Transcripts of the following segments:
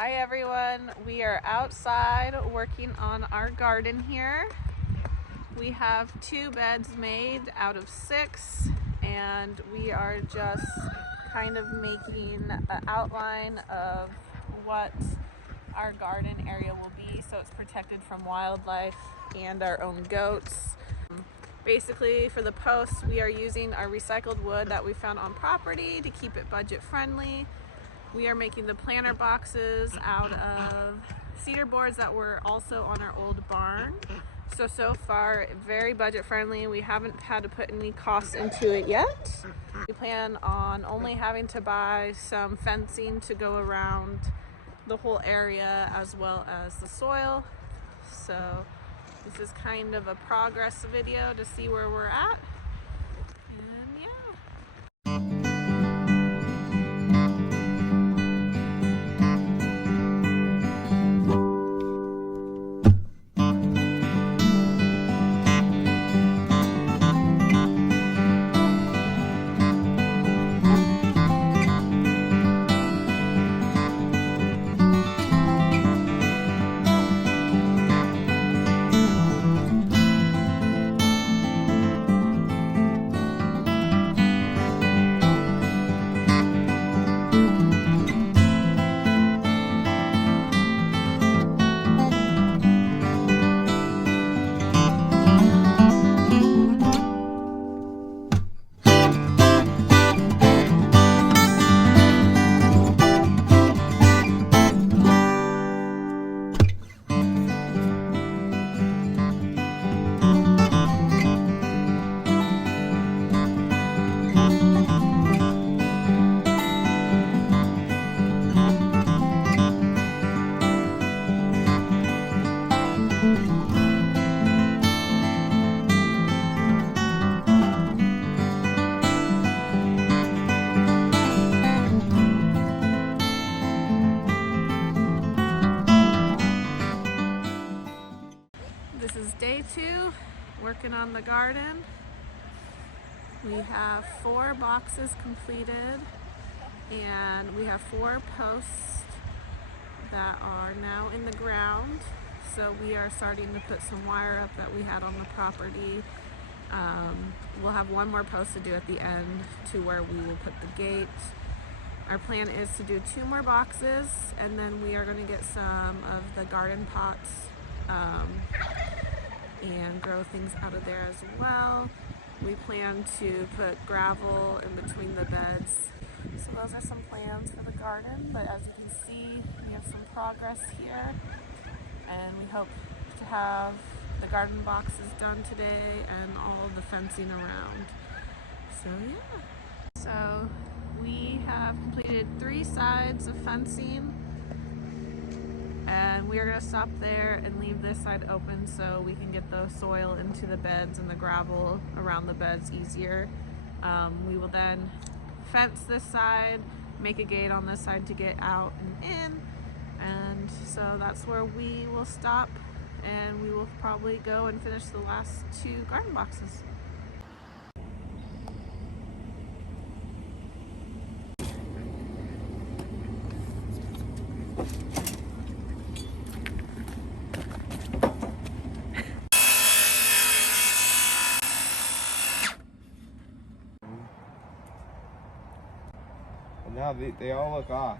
Hi everyone, we are outside working on our garden here. We have 2 beds made out of 6 and we are just kind of making an outline of what our garden area will be so it's protected from wildlife and our own goats. Basically for the posts we are using our recycled wood that we found on property to keep it budget friendly. We are making the planter boxes out of cedar boards that were also on our old barn. So far, very budget friendly. We haven't had to put any cost into it yet. We plan on only having to buy some fencing to go around the whole area as well as the soil. So this is kind of a progress video to see where we're at. And yeah. This is day 2, working on the garden. We have 4 boxes completed and we have 4 posts that are now in the ground. So we are starting to put some wire up that we had on the property. We'll have 1 more post to do at the end to where we will put the gate. Our plan is to do 2 more boxes and then we are going to get some of the garden pots and grow things out of there as well. We plan to put gravel in between the beds. So those are some plans for the garden, but as you can see, we have some progress here and we hope to have the garden boxes done today and all of the fencing around. So yeah. So we have completed 3 sides of fencing and we are going to stop there and leave this side open so we can get the soil into the beds and the gravel around the beds easier. We will then fence this side, make a gate on this side to get out and in, and so that's where we will stop and we will probably go and finish the last 2 garden boxes. Now they all look off.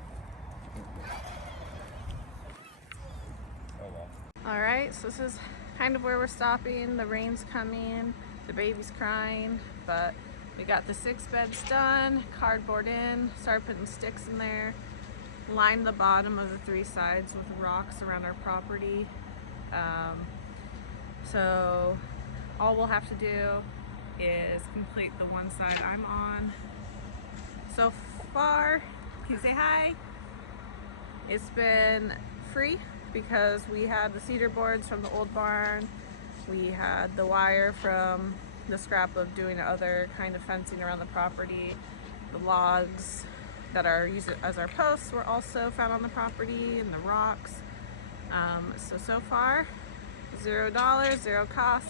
Oh well. Alright, so this is kind of where we're stopping. The rain's coming, the baby's crying, but we got the 6 beds done, cardboard in, started putting sticks in there, lined the bottom of the 3 sides with rocks around our property. So all we'll have to do is complete the 1 side I'm on. So far, can you say hi? It's been free because we had the cedar boards from the old barn, we had the wire from the scrap of doing other kind of fencing around the property, the logs that are used as our posts were also found on the property, and the rocks. So far, $0, 0 cost.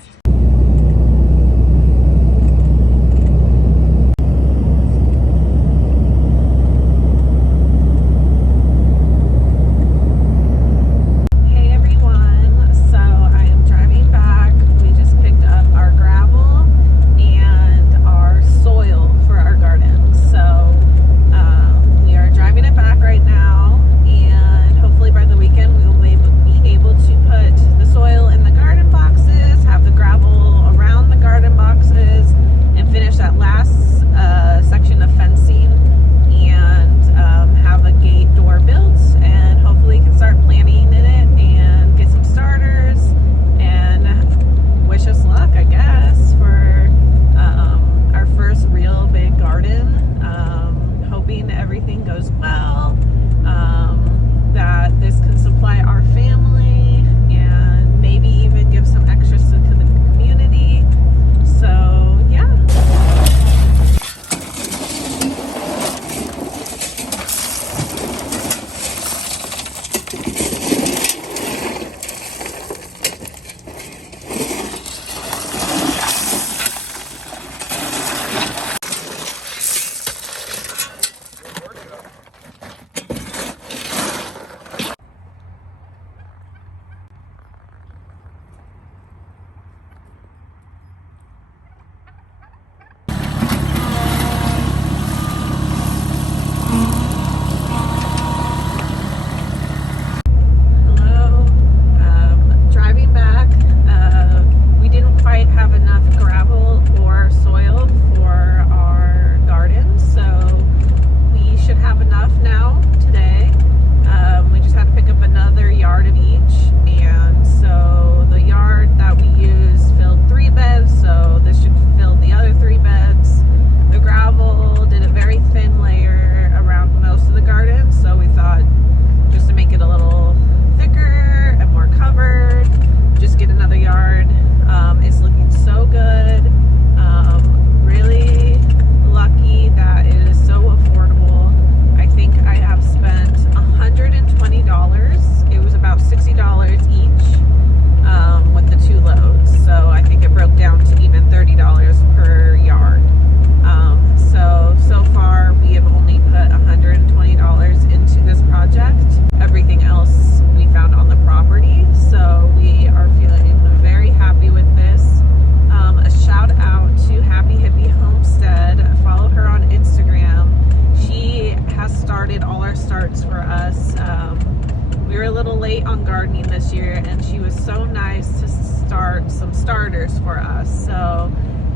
this year, and she was so nice to start some starters for us. So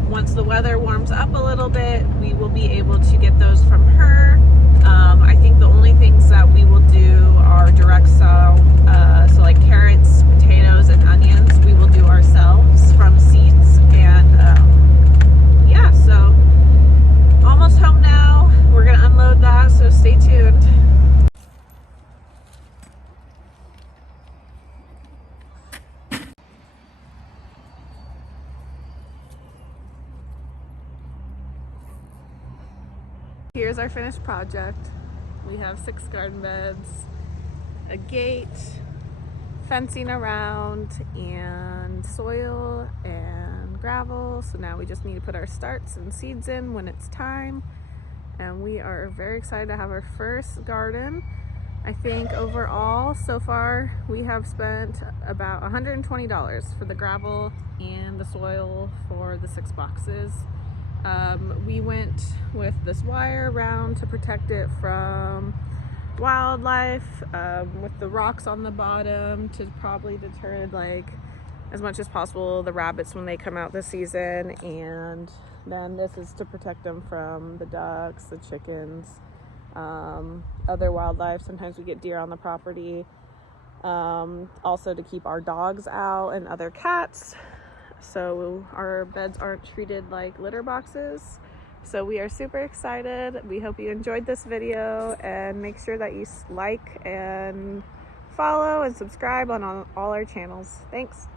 once the weather warms up a little bit, we will be able to get those from her. I think the only things that we will do are direct sow, so like carrots, potatoes, and onions, we will do ourselves from seeds. And yeah, so almost home now. We're gonna unload that, so stay tuned. Here's our finished project. We have 6 garden beds, a gate, fencing around, and soil and gravel. So now we just need to put our starts and seeds in when it's time. And we are very excited to have our first garden. I think overall so far we have spent about $120 for the gravel and the soil for the 6 boxes. We went with this wire around to protect it from wildlife, with the rocks on the bottom to probably deter, like, as much as possible the rabbits when they come out this season. And then this is to protect them from the ducks, the chickens, other wildlife. Sometimes we get deer on the property. Also to keep our dogs out and other cats, so our beds aren't treated like litter boxes. So we are super excited. We hope you enjoyed this video, and make sure that you like and follow and subscribe on all our channels. Thanks.